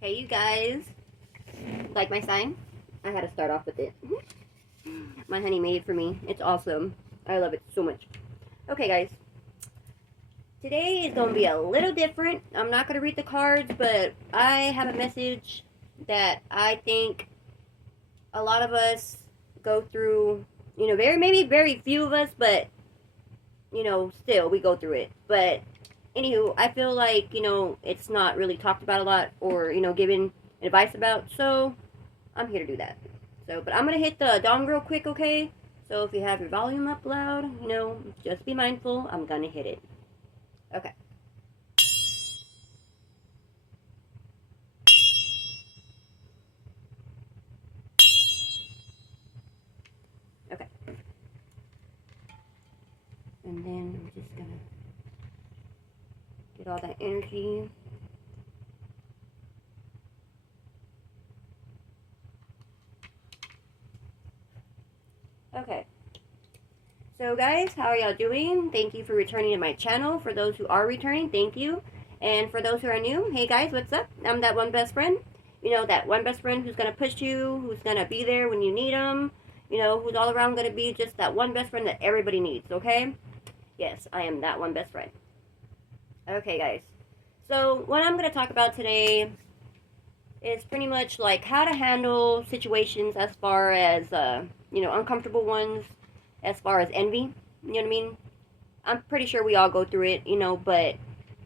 Hey, you guys. Like my sign? I had to start off with it. My honey made it for me. It's awesome. I love it so much. Okay, guys. Today is going to be a little different. I'm not going to read the cards, but I have a message that I think a lot of us go through. Maybe very few of us, but, still we go through it. But, anywho, I feel like, it's not really talked about a lot or, given advice about. So, I'm here to do that. So, but I'm gonna hit the dong real quick, okay? So if you have your volume up loud, just be mindful. I'm gonna hit it. Okay. Okay. And then I'm just gonna get all that energy. Okay. So guys, how are y'all doing? Thank you for returning to my channel. For those who are returning, thank you. And for those who are new, hey guys, what's up? I'm that one best friend. That one best friend who's gonna push you, who's gonna be there when you need them. Who's all around gonna be just that one best friend that everybody needs, okay? Yes, I am that one best friend. Okay, guys. So, what I'm going to talk about today is pretty much like how to handle situations as far as, uncomfortable ones, as far as envy. You know what I mean? I'm pretty sure we all go through it, but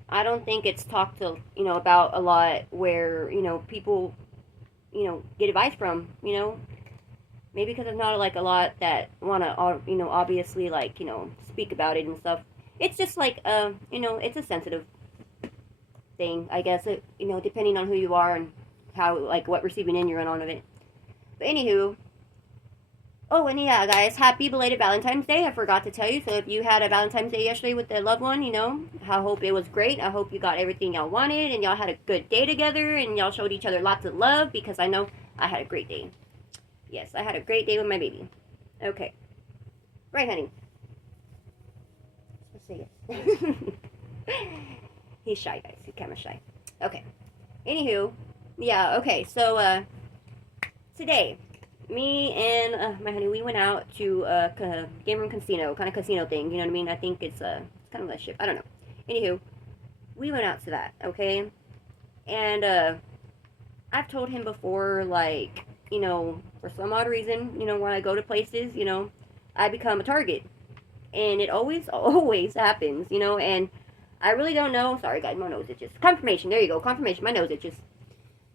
I don't think it's talked to, about a lot where, people, get advice from, Maybe because there's not like a lot that want to, obviously like, speak about it and stuff. It's just like, it's a sensitive thing, I guess. Depending on who you are and how, like, what receiving end you're in on of it. But anywho, oh, and yeah, guys, happy belated Valentine's Day. I forgot to tell you. So if you had a Valentine's Day yesterday with a loved one, I hope it was great. I hope you got everything y'all wanted and y'all had a good day together and y'all showed each other lots of love because I know I had a great day. Yes, I had a great day with my baby. Okay. Right, honey. Let's say yes. He's shy, guys. He's kind of shy. Okay. Anywho, yeah, okay. So, today, me and my honey, we went out to a game room casino, kind of casino thing. You know what I mean? I think it's kind of a ship. I don't know. Anywho, we went out to that, okay? And I've told him before, like, for some odd reason, when I go to places, I become a target. And it always, always happens, and I really don't know. Sorry, guys, my nose itches. Confirmation. There you go. Confirmation. My nose itches.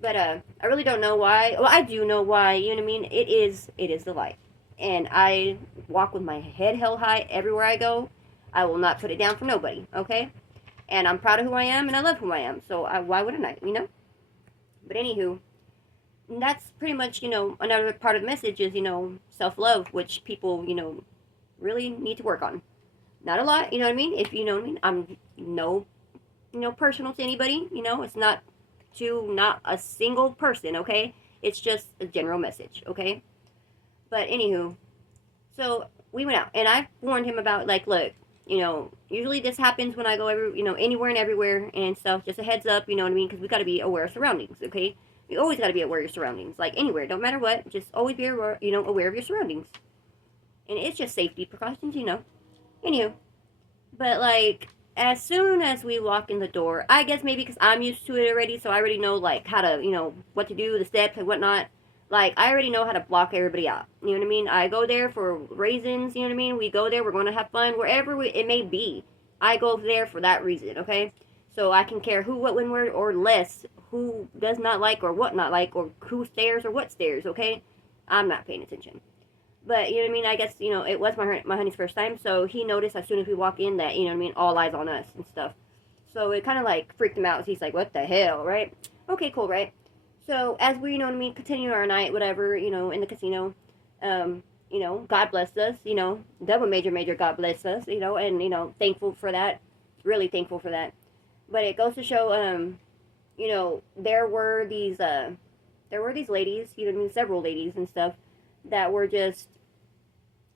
But I really don't know why. Well, I do know why. You know what I mean? It is the light, and I walk with my head held high everywhere I go. I will not put it down for nobody. Okay? And I'm proud of who I am, and I love who I am. So why wouldn't I? But anywho, that's pretty much another part of the message is self love, which people really need to work on. Not a lot. You know what I mean? If you know what I mean. I'm no personal to anybody. It's not to not a single person, okay? It's just a general message, okay? But anywho, so we went out and I warned him about like, look, usually this happens when I go anywhere and everywhere and stuff. Just a heads up, you know what I mean? Because we got to be aware of surroundings, okay? You always got to be aware of your surroundings, like anywhere, don't matter what. Just always be aware, aware of your surroundings, and it's just safety precautions. Anywho, but like as soon as we walk in the door, I guess maybe because I'm used to it already, so I already know like how to, what to do, the steps and whatnot. Like I already know how to block everybody out. You know what I mean? I go there for reasons. You know what I mean? We go there. We're going to have fun wherever it may be. I go there for that reason. Okay, so I can care who, what, when, where, or less who does not like or what not like or who stares or what stares. Okay, I'm not paying attention. But, you know what I mean? I guess, it was my honey's first time, so he noticed as soon as we walk in that, all eyes on us and stuff. So it kind of, like, freaked him out. He's like, what the hell, right? Okay, cool, right? So as we, continue our night, whatever, in the casino, God blessed us, double major, major God blessed us, and, thankful for that. Really thankful for that. But it goes to show, there were these ladies, several ladies and stuff, that were just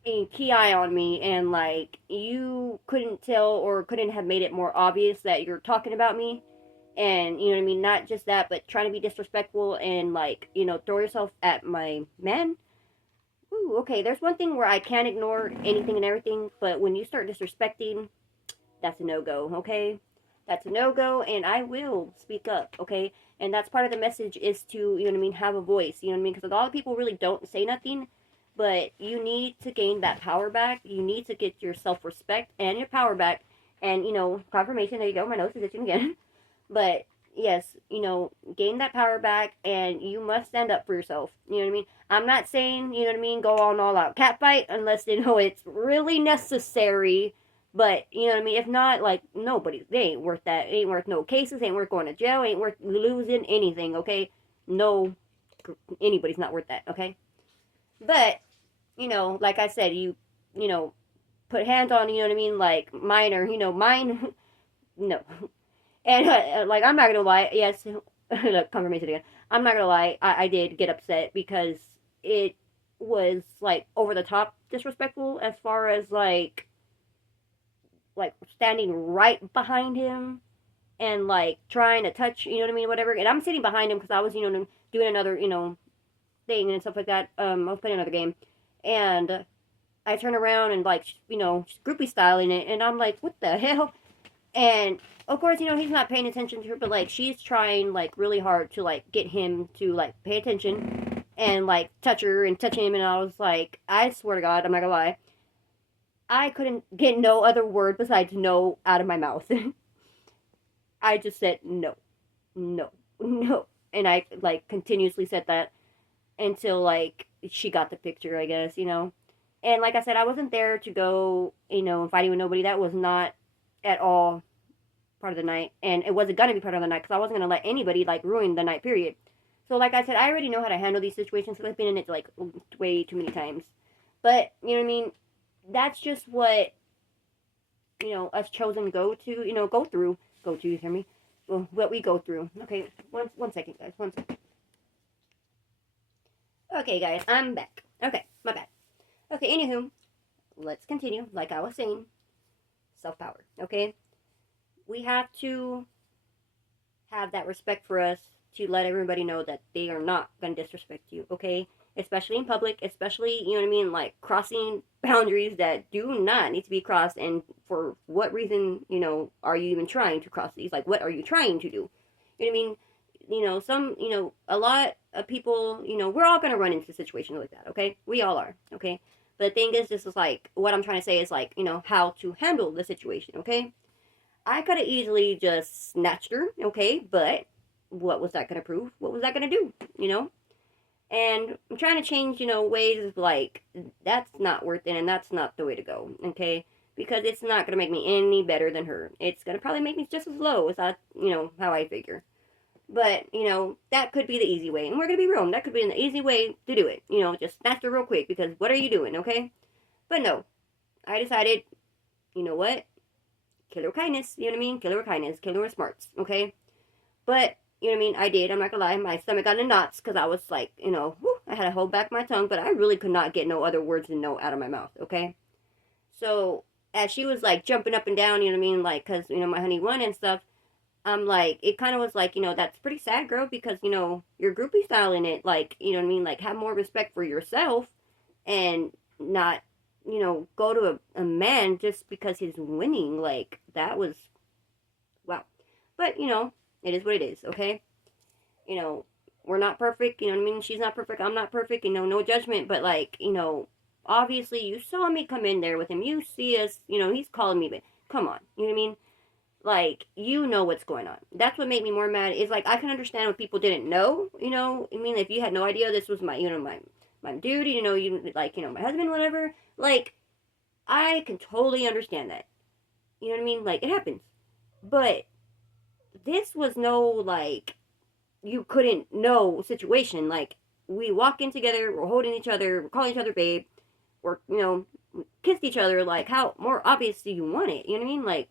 a key eye on me, and like you couldn't tell or couldn't have made it more obvious that you're talking about me, And, you know what I mean? Not just that, but trying to be disrespectful and, like, throw yourself at my man. Ooh, okay, there's one thing where I can't ignore anything and everything, but when you start disrespecting, that's a no go, okay? That's a no go, and I will speak up, okay? And that's part of the message is to, you know what I mean, have a voice, you know what I mean? Because a lot of people really don't say nothing, but you need to gain that power back. You need to get your self respect and your power back. And, confirmation, there you go, my nose is itching again. But yes, gain that power back, and you must stand up for yourself. You know what I mean? I'm not saying, you know what I mean, go on all out cat fight unless it's really necessary. But you know what I mean? If not, like nobody, they ain't worth that. It ain't worth no cases. Ain't worth going to jail. Ain't worth losing anything. Okay? No, anybody's not worth that. Okay? But like I said, you know, put hands on. You know what I mean? Like minor. Mine. No. And like I'm not gonna lie, yes, look, confirmation again. I'm not gonna lie, I did get upset because it was like over the top disrespectful as far as like standing right behind him and like trying to touch, you know what I mean, whatever. And I'm sitting behind him because I was doing another thing and stuff like that. I was playing another game, and I turn around and like groupie styling it, and I'm like, what the hell? And of course, he's not paying attention to her, but like she's trying like really hard to like get him to like pay attention and like touch her and touch him. And I was like, I swear to God, I'm not gonna lie, I couldn't get no other word besides no out of my mouth. I just said no, no, no, and I like continuously said that until like she got the picture, I guess, And like I said, I wasn't there to go, fighting with nobody. That was not at all part of the night, and it wasn't gonna be part of the night because I wasn't gonna let anybody like ruin the night. Period. So like I said, I already know how to handle these situations because I've been in it like way too many times. But you know what I mean. That's just what us chosen go to. You hear me? Well, what we go through. Okay, one second, guys. One second. Okay, guys, I'm back. Okay, my bad. Okay, anywho, let's continue. Like I was saying, self power. Okay, we have to have that respect for us to let everybody know that they are not going to disrespect you, okay? Especially in public, especially, you know what I mean, like crossing boundaries that do not need to be crossed. And for what reason, are you even trying to cross these? Like, what are you trying to do? You know what I mean? A lot of people, we're all going to run into situations like that, okay? We all are, okay? But the thing is, this is like, what I'm trying to say is like, how to handle the situation, okay? I could have easily just snatched her, okay? But what was that going to prove? What was that going to do, And I'm trying to change, ways of like, that's not worth it and that's not the way to go, okay? Because it's not going to make me any better than her. It's going to probably make me just as low as how I figure. But, that could be the easy way. And we're going to be real. That could be an easy way to do it. Just snatch her real quick because what are you doing, okay? But no, I decided, you know what? Kill her with kindness, you know what I mean? Kill her with kindness, kill her with smarts, okay? But, you know what I mean? I did, I'm not gonna lie, my stomach got in knots because I was like, I had to hold back my tongue, but I really could not get no other words than no out of my mouth, okay? So, as she was like jumping up and down, you know what I mean? Like, because, my honey won and stuff, I'm like, it kind of was like, that's pretty sad, girl, because, you're groupie styling it, like, you know what I mean? Like, have more respect for yourself and not go to a man just because he's winning. Like, that was, wow. But, it is what it is, okay? We're not perfect, you know what I mean? She's not perfect, I'm not perfect, no judgment, but, like, obviously you saw me come in there with him. You see us, he's calling me, but come on, you know what I mean? Like, what's going on. That's what made me more mad. Is like, I can understand what people didn't know, I mean, if you had no idea this was my, my dude, my husband, whatever, like, I can totally understand that. You know what I mean? Like, it happens. But this was no, like, you couldn't know situation. Like, we walk in together, we're holding each other, we're calling each other babe, we're, kissed each other. Like, how more obvious do you want it? You know what I mean? Like,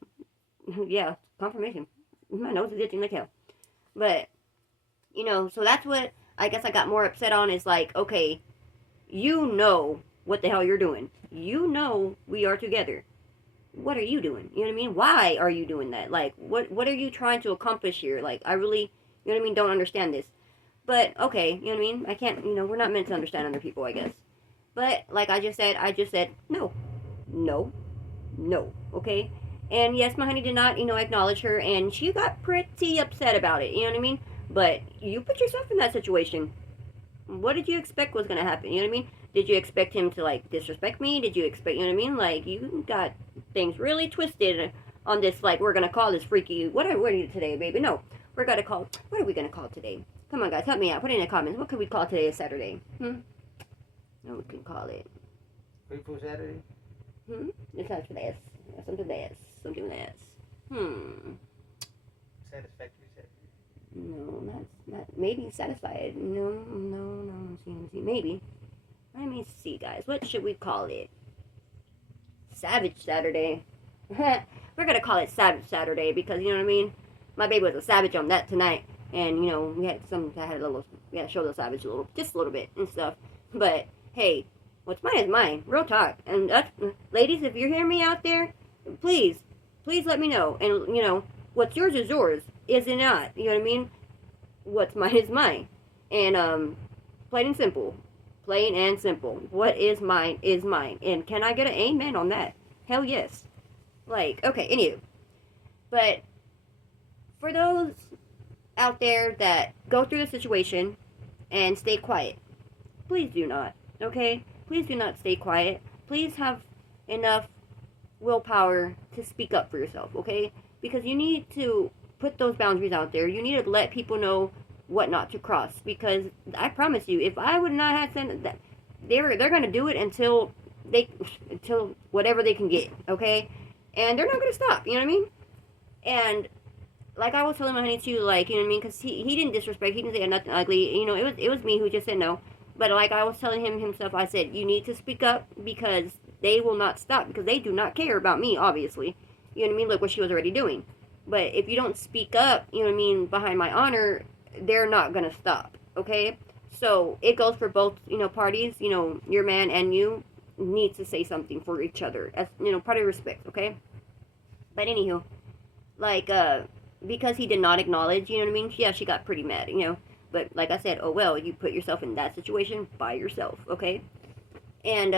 yeah, confirmation. My nose is itching like hell. But, so that's what I guess I got more upset on is like, okay, what the hell you're doing. We are together. what are you doing? You know what I mean? Why are you doing that? Like, what are you trying to accomplish here? Like, I really, you know what I mean, don't understand this. But okay, you know what I mean? I can't, we're not meant to understand other people, I guess. But like I just said no, no, no. Okay. And yes, my honey did not, acknowledge her, and she got pretty upset about it. You know what I mean? But you put yourself in that situation. What did you expect was gonna happen? You know what I mean? Did you expect him to like disrespect me? Did you expect, you know what I mean? Like, you got things really twisted on this. Like, we're gonna call this freaky. What are we today, baby? No, we're gonna call. What are we gonna call today? Come on, guys, help me out. Put it in the comments. What could we call today? A Saturday? No, we can call it. Grateful Saturday. It's not for this. Something this. Something this. Satisfactory Saturday. No, not maybe satisfied. No. See. Maybe. Let me see, guys. What should we call it? Savage Saturday. We're gonna call it Savage Saturday because, you know what I mean? My baby was a savage on that tonight. And, we had to show the savage just a little bit and stuff. But, hey, what's mine is mine. Real talk. And that's, ladies, if you're hearing me out there, please let me know. And, what's yours is yours. Is it not? You know what I mean? What's mine is mine. And, plain and simple. Plain and simple. What is mine is mine. And can I get an amen on that? Hell yes. Like, okay, anywho. But, for those out there that go through the situation and stay quiet, please do not, okay? Please do not stay quiet. Please have enough willpower to speak up for yourself, okay? Because you need to put those boundaries out there. You need to let people know what not to cross. Because I promise you, if I would not have said that, they're gonna do it until whatever they can get, okay? And they're not gonna stop. You know what I mean? And like I was telling my honey too, like, you know what I mean? Because he didn't disrespect. He didn't say nothing ugly. It was me who just said no. But like I was telling him himself, I said, you need to speak up because they will not stop. Because they do not care about me, obviously. You know what I mean? Look what she was already doing. But if you don't speak up, you know what I mean, behind my honor, they're not going to stop. Okay? So it goes for both, parties. Your man and you need to say something for each other. As, part of respect. Okay? But anywho, like, because he did not acknowledge, you know what I mean? Yeah, she got pretty mad, But like I said, oh well, you put yourself in that situation by yourself, okay? And,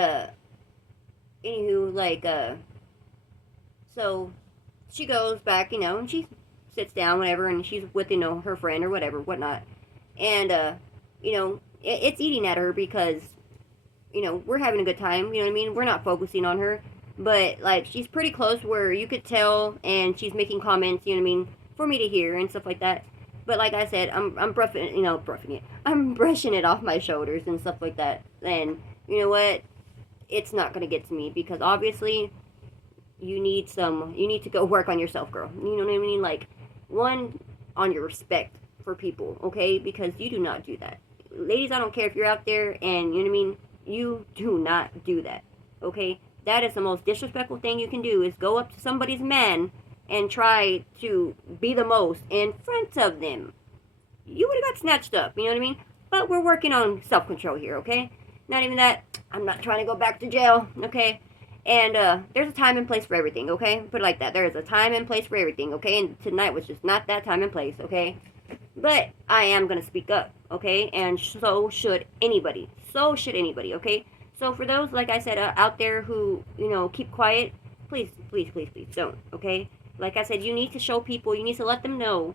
anywho, like, so she goes back, and she sits down, whatever, and she's with, her friend or whatever, whatnot. And, it's eating at her because, we're having a good time, you know what I mean? We're not focusing on her. But, like, she's pretty close where you could tell, and she's making comments, you know what I mean, for me to hear and stuff like that. But like I said, I'm brushing it. I'm brushing it off my shoulders and stuff like that. And you know what? It's not gonna get to me because obviously you need to go work on yourself, girl. You know what I mean? Like, one, on your respect for people, okay? Because you do not do that. Ladies, I don't care if you're out there and, you know what I mean? You do not do that, okay? That is the most disrespectful thing you can do is go up to somebody's man and try to be the most in front of them. You would have got snatched up, you know what I mean? But we're working on self-control here, okay? Not even that. I'm not trying to go back to jail, okay? And there's a time and place for everything, okay? Put it like that. There is a time and place for everything, okay? And tonight was just not that time and place, okay? But I am going to speak up, okay? And so should anybody. So should anybody, okay? So for those, like I said, out there who, keep quiet, please don't, okay? Like I said, you need to show people, you need to let them know,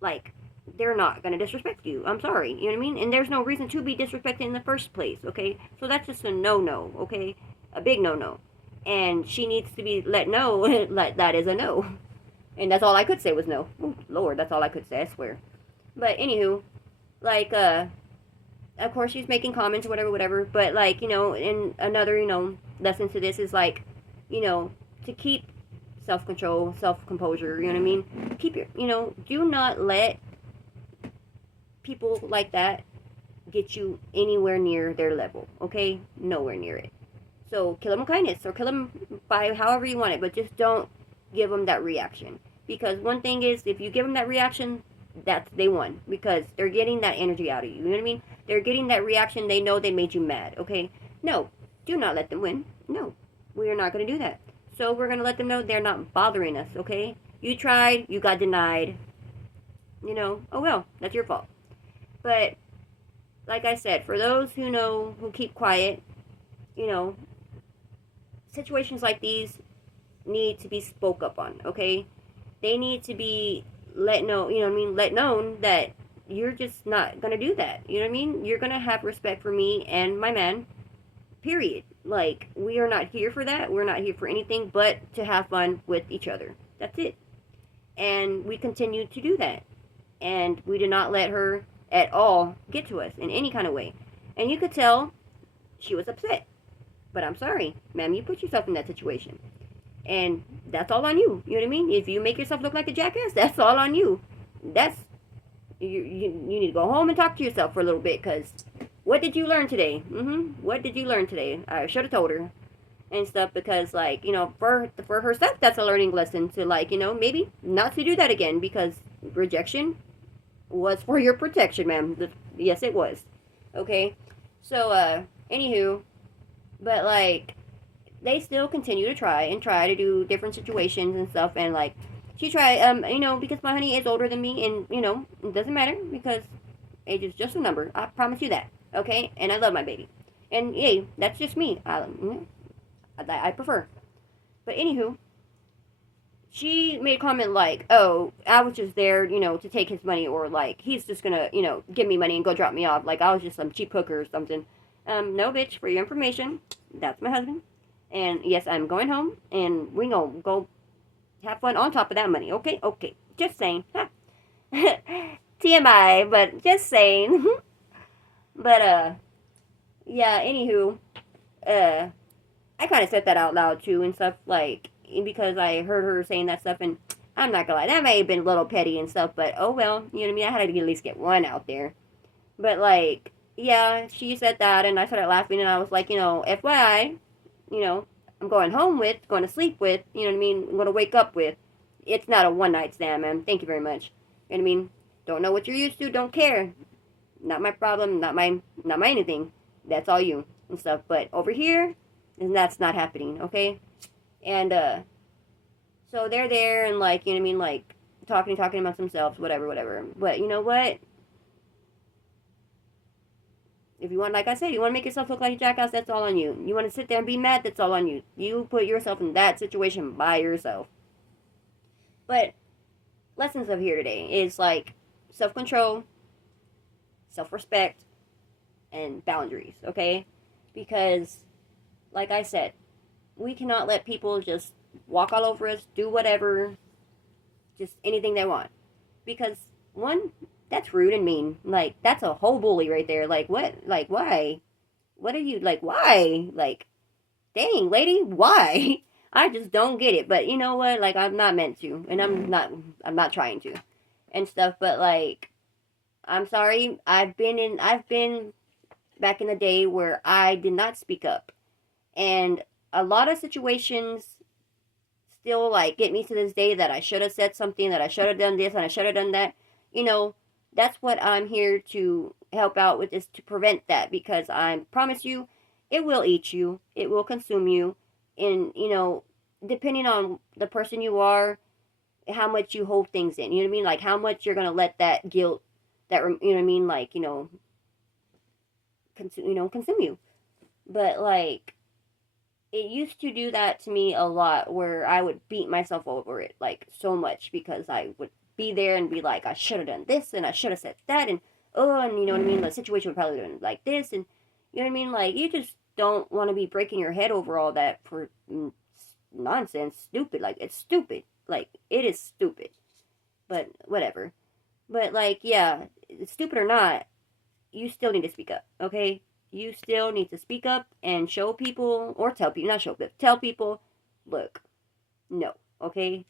like, they're not going to disrespect you. I'm sorry, you know what I mean? And there's no reason to be disrespected in the first place, okay? So that's just a no-no, okay? A big no-no. And she needs to be let know like that is a no. And that's all I could say was no. Oh, Lord, that's all I could say, I swear. But anywho, like, of course she's making comments, whatever. But, like, and another, lesson to this is, like, to keep self-control, self-composure, you know what I mean? Keep your, do not let people like that get you anywhere near their level, okay? Nowhere near it. So kill them with kindness or kill them by however you want it, but just don't give them that reaction. Because one thing is, if you give them that reaction, they won. Because they're getting that energy out of you, you know what I mean? They're getting that reaction, they know they made you mad, okay? No, do not let them win. No, we are not going to do that. So we're going to let them know they're not bothering us, okay? You tried, you got denied. Oh well, that's your fault. But like I said, for those who know, who keep quiet, you know, situations like these need to be spoke up on, okay? They need to be let known that you're just not gonna do that. You know what I mean? You're gonna have respect for me and my man, period. Like, we are not here for that. We're not here for anything but to have fun with each other. That's it. And we continue to do that. And we did not let her at all get to us in any kind of way. And you could tell she was upset. But I'm sorry, ma'am, you put yourself in that situation. And that's all on you. You know what I mean? If you make yourself look like a jackass, that's all on you. That's you need to go home and talk to yourself for a little bit, because what did you learn today? What did you learn today? I should have told her and stuff, because like, for herself, that's a learning lesson to, like, maybe not to do that again, because rejection was for your protection, ma'am. Yes, it was. Okay. So anywho, but like, they still continue to try to do different situations and stuff, and like, she tried, because my honey is older than me, and it doesn't matter, because age is just a number. I promise you that. Okay. And I love my baby, and hey, that's just me. I prefer. But anywho, she made a comment like, "Oh, I was just there, to take his money, or like he's just gonna, give me money and go drop me off. Like I was just some cheap hooker or something." No, bitch. For your information, that's my husband, and yes, I'm going home, and we gonna go have fun on top of that money. Okay, okay. Just saying. TMI, but just saying. But yeah. Anywho, uh, I kind of said that out loud too and stuff, like, because I heard her saying that stuff, and I'm not gonna lie, that may have been a little petty and stuff, but oh well, you know what I mean? I had to at least get one out there. But like, yeah, she said that, and I started laughing, and I was like, FYI, you know, I'm going home with, going to sleep with, you know what I mean? I'm going to wake up with. It's not a one night stand, man. Thank you very much. You know what I mean? Don't know what you're used to, don't care. Not my problem, not my anything. That's all you and stuff. But over here, that's not happening, okay? And so they're there, and like, you know what I mean, like talking amongst themselves, whatever. But you know what? If you want, like I said, you want to make yourself look like a jackass, that's all on you. You want to sit there and be mad, that's all on you. You put yourself in that situation by yourself. But lessons of here today is like self-control, self-respect, and boundaries, okay? Because, like I said, we cannot let people just walk all over us, do whatever, just anything they want. Because, one, that's rude and mean. Like, that's a whole bully right there. Like, what? Like, why? What are you, like, why? Like, dang, lady, why? I just don't get it. But you know what? Like, I'm not meant to. And I'm not trying to. And stuff. But, like, I'm sorry. I've been back in the day where I did not speak up. And a lot of situations still, like, get me to this day that I should have said something, that I should have done this, and I should have done that. You know, that's what I'm here to help out with, is to prevent that, because I promise you, it will eat you, it will consume you, and, depending on the person you are, how much you hold things in, you know what I mean? Like, how much you're going to let that guilt, you know what I mean? Like, consume you. But, like, it used to do that to me a lot, where I would beat myself over it, like, so much, because I would be there and be like, I should have done this, and I should have said that, and and you know what I mean, the situation would probably have been like this, and you know what I mean, like, you just don't want to be breaking your head over all that for nonsense, stupid, like, it's stupid, like, it is stupid, but whatever. But like, yeah, stupid or not, you still need to speak up, okay? You still need to speak up and show people, or tell people, not show, but tell people, look, no, okay?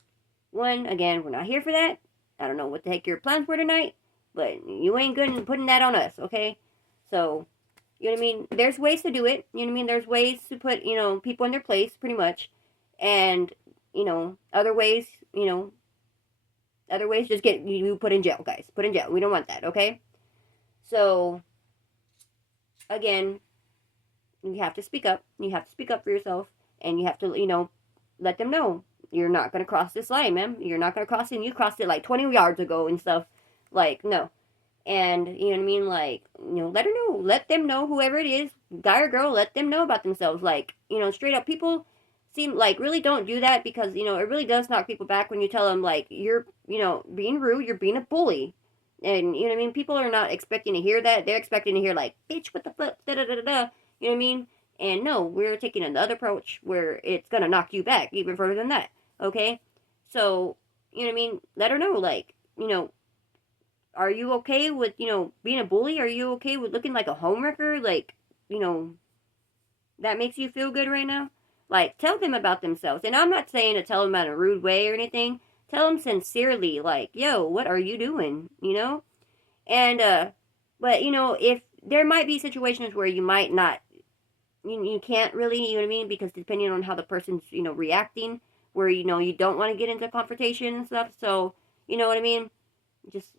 One, again, we're not here for that. I don't know what the heck your plans were tonight, but you ain't good in putting that on us, okay? So, you know what I mean? There's ways to do it. You know what I mean? There's ways to put, people in their place, pretty much. And, other ways, just get you put in jail, guys. Put in jail. We don't want that, okay? So, again, you have to speak up. You have to speak up for yourself. And you have to, let them know you're not gonna cross this line, man. You're not gonna cross it. And you crossed it like 20 yards ago and stuff. Like, no. And you know what I mean? Like, let her know. Let them know, whoever it is, guy or girl, let them know about themselves. Like, straight up, people seem like really don't do that because, it really does knock people back when you tell them, like, you're, being rude, you're being a bully. And, you know what I mean? People are not expecting to hear that. They're expecting to hear, like, bitch, what the fuck, da da da da da. You know what I mean? And no, we're taking another approach where it's going to knock you back even further than that. Okay? So, you know what I mean? Let her know, like, are you okay with, being a bully? Are you okay with looking like a homewrecker? Like, you know, that makes you feel good right now? Like, tell them about themselves. And I'm not saying to tell them in a rude way or anything. Tell them sincerely, like, yo, what are you doing? And, but, if there might be situations where you might not, you can't really, you know what I mean? Because depending on how the person's, reacting, where, you don't want to get into confrontation and stuff. So, you know what I mean? Just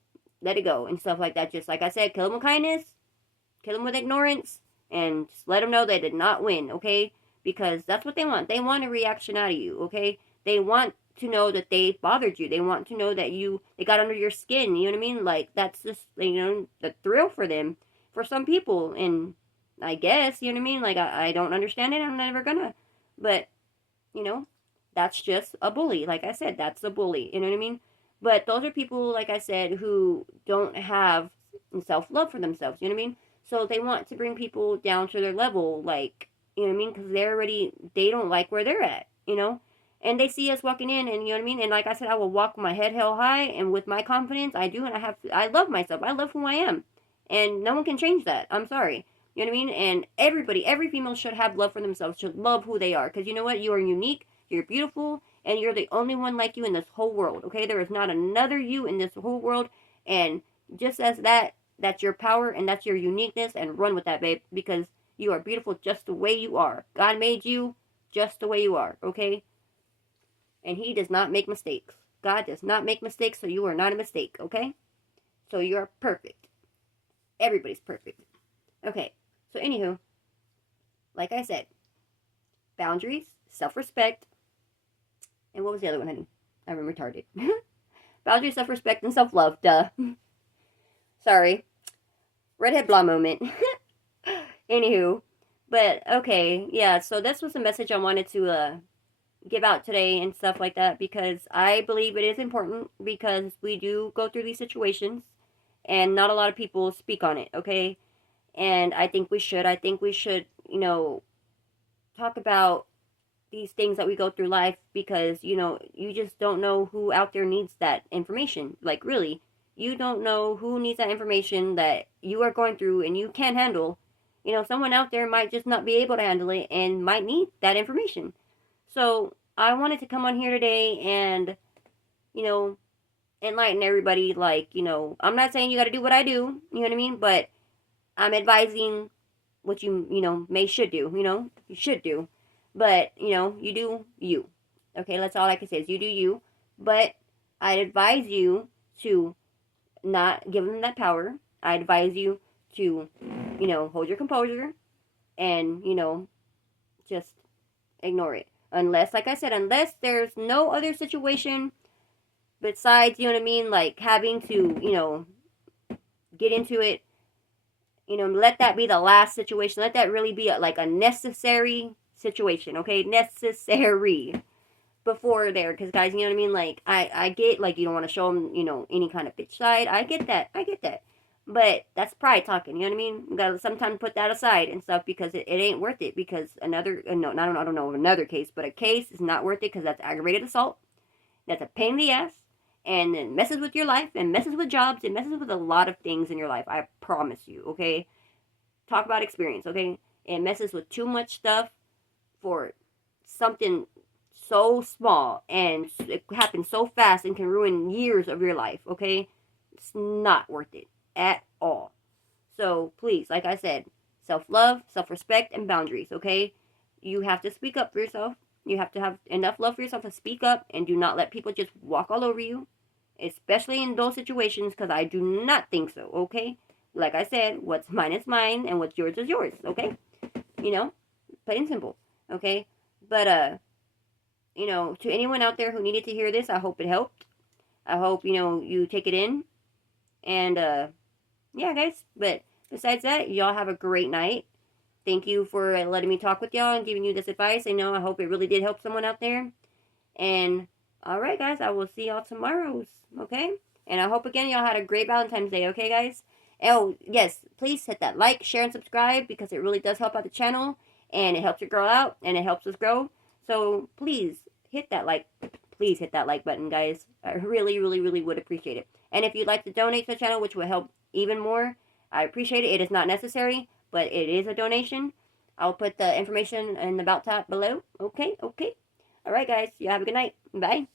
let it go and stuff like that. Just like I said, kill them with kindness, kill them with ignorance, and just let them know they did not win, okay? Because that's what they want. They want a reaction out of you, okay? They want to know that they bothered you. They want to know that they got under your skin, you know what I mean? Like, that's just, the thrill for them, for some people. And I guess, you know what I mean? Like, I don't understand it. I'm never gonna. But, you know, that's just a bully. Like I said, that's a bully, you know what I mean? But those are people, like I said, who don't have self-love for themselves, you know what I mean? So they want to bring people down to their level, like, you know what I mean? Because they don't like where they're at, And they see us walking in, and you know what I mean? And like I said, I will walk with my head held high, and with my confidence, I do, and I love myself. I love who I am. And no one can change that. I'm sorry. You know what I mean? And every female should have love for themselves, should love who they are. Because you know what? You are unique, you're beautiful, and you're the only one like you in this whole world, okay? There is not another you in this whole world, and just as that's your power, and that's your uniqueness, and run with that, babe, because you are beautiful just the way you are. God made you just the way you are, okay? And he does not make mistakes. God does not make mistakes, so you are not a mistake, okay? So you are perfect. Everybody's perfect. Okay, so anywho, like I said, boundaries, self-respect, and what was the other one, honey? I'm retarded. Boundaries, self-respect, and self-love. Duh. Sorry. Redhead blah moment. Anywho. But, okay. Yeah, so this was a message I wanted to give out today and stuff like that. Because I believe it is important. Because we do go through these situations. And not a lot of people speak on it, okay? And I think we should. I think we should, talk about these things that we go through life because you just don't know who out there needs that information. Like, really, you don't know who needs that information that you are going through and you can't handle. Someone out there might just not be able to handle it and might need that information. So I wanted to come on here today and enlighten everybody. Like, I'm not saying you got to do what I do, you know what I mean, but I'm advising what you should do. You should do. But, you do you. Okay, that's all I can say is you do you. But I'd advise you to not give them that power. I advise you to, hold your composure and, just ignore it. Unless, like I said, unless there's no other situation besides, you know what I mean, like having to, get into it, let that be the last situation. Let that really be like a necessary situation, okay? Necessary before there, because guys, you know what I mean? Like, I get, like, you don't want to show them, any kind of bitch side. I get that. But that's pride talking, you know what I mean? You gotta sometimes put that aside and stuff because it ain't worth it. Because another, no, I don't know of another case, but a case is not worth it because that's aggravated assault. That's a pain in the ass. And it messes with your life and messes with jobs. It messes with a lot of things in your life. I promise you, okay? Talk about experience, okay? It messes with too much stuff for something so small. And it happens so fast and can ruin years of your life, okay? It's not worth it at all. So, please, like I said, self-love, self-respect, and boundaries, okay? You have to speak up for yourself. You have to have enough love for yourself to speak up and do not let people just walk all over you. Especially in those situations, because I do not think so, okay? Like I said, what's mine is mine, and what's yours is yours, okay? Plain and simple, okay? But, to anyone out there who needed to hear this, I hope it helped. I hope, you take it in. And, yeah, guys. But besides that, y'all have a great night. Thank you for letting me talk with y'all and giving you this advice. I hope it really did help someone out there. And, all right, guys, I will see y'all tomorrow. Okay? And I hope, again, y'all had a great Valentine's Day. Okay, guys? Oh, yes, please hit that like, share, and subscribe because it really does help out the channel. And it helps your girl out. And it helps us grow. So, please hit that like. Please hit that like button, guys. I really, really, really would appreciate it. And if you'd like to donate to the channel, which will help even more, I appreciate it. It is not necessary, but it is a donation. I'll put the information in the about tab below. Okay, okay. All right, guys. You have a good night. Bye.